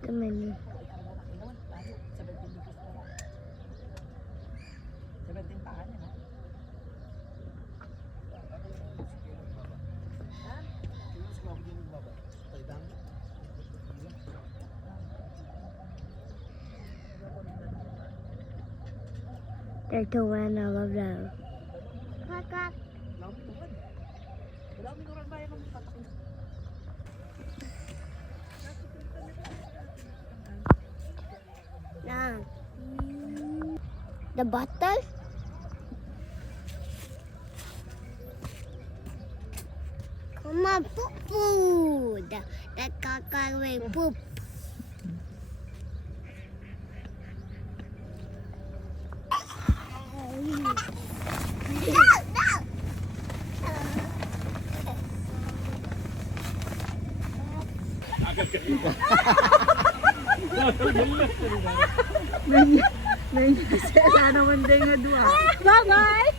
Temen. Tertuan apa belum? Kakak. Nah, the bottle. Come on, poop food. That kakak will poop. Sana naman din nga dua. Bye-bye!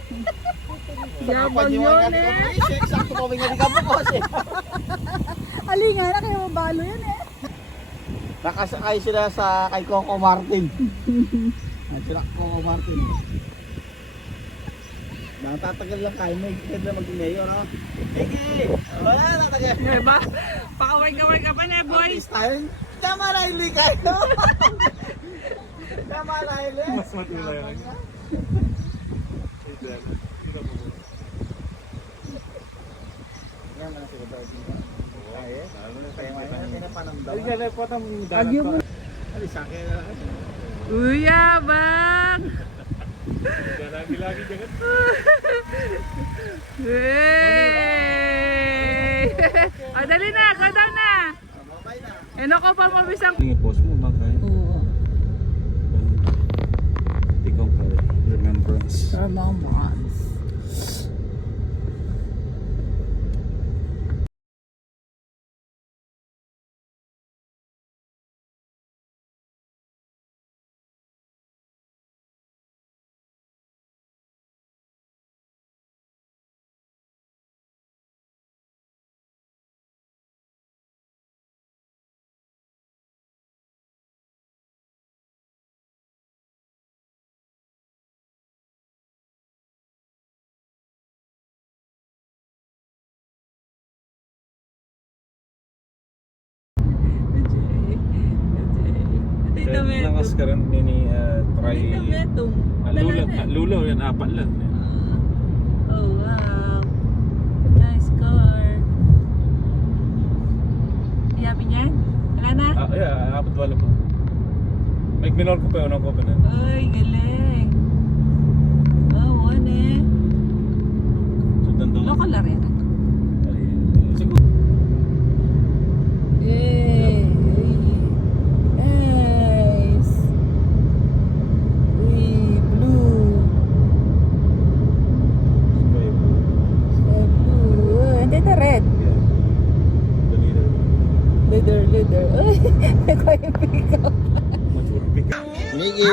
Yabang yun eh. Sakto kami nga di ka po kasi. Alinga na kayo mabalo yun eh. Nakasakay sila sa kay Coco Martin. Sila Coco Martin. Natatagal lang kayo. May kaya na mag-mayor, no? Sige! Wala, natagal. Diba? Pakaway-kaway ka pa na, boys. Style. Tama na hili kayo. Tama na hili. Mas matulay lang. Yan na sila daw. Ay, kaya may pinapanamdaman. Ay, gala po itong Agyo mo. Ay, sakay na lang. Uy, yabang! lagi-lagi jangan. Hey! O, dali na, kada na. Babay na. Eno ko pa mabisang. Yung post mo makay. Oo. Ikaw pa remembrance. Sir Mama. Nangas ka rin ini try. Metong. Lulaw yan, apat lang. Oh, wow. Nice car. Iyabi niyan? Wala na? Yeah, apat wala pa. May minor ko pa yun ako pa na. Ay, galing. Oh, one eh. Sundan doon. Local na rin. Siguro. Yay! Nice! Uy, blue. Sky blue. Oh, hindi ito red. Leader. Uy, may ko yung pick up. Miggy,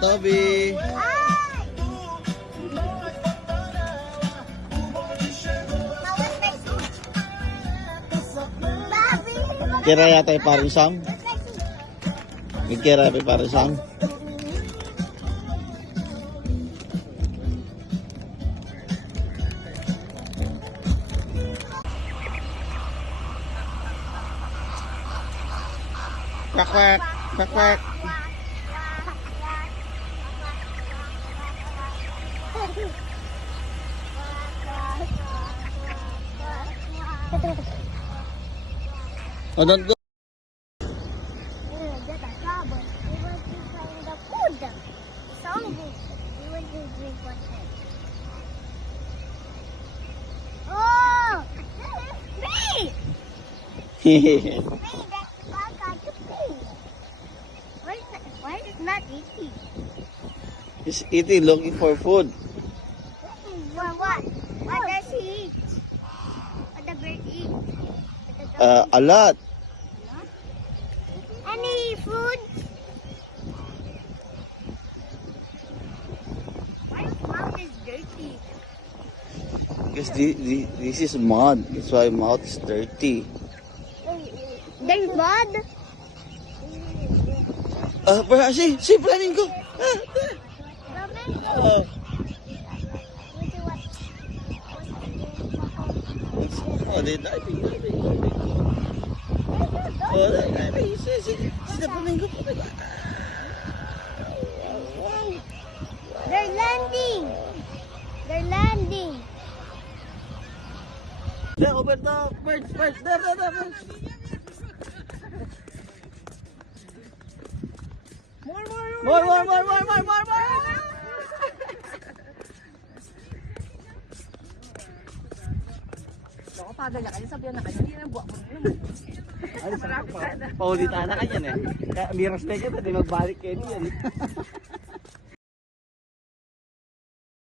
Toby. Kira yata yung parang Sam? Kira yung parang Sam? Kwak-kwak! Kwak-kwak! Oh, don't go. Why is it not eating? He's eating, looking for food. What? What does he eat? What the bird eat? A lot. Any food? Why his mouth is dirty? Because This is mud. That's why mouth is dirty. There's mud. See flamingo. Oh, they're diving. Oh, they're diving. See the flamingo. They're landing. They're landing. There, over the birds. There, birds. More. Ako padala kayo, sabihan na kayo. Hindi na buwak mo yun. Paulitan na kanyan eh. Kaya miras na ka, magbalik kayo niyan.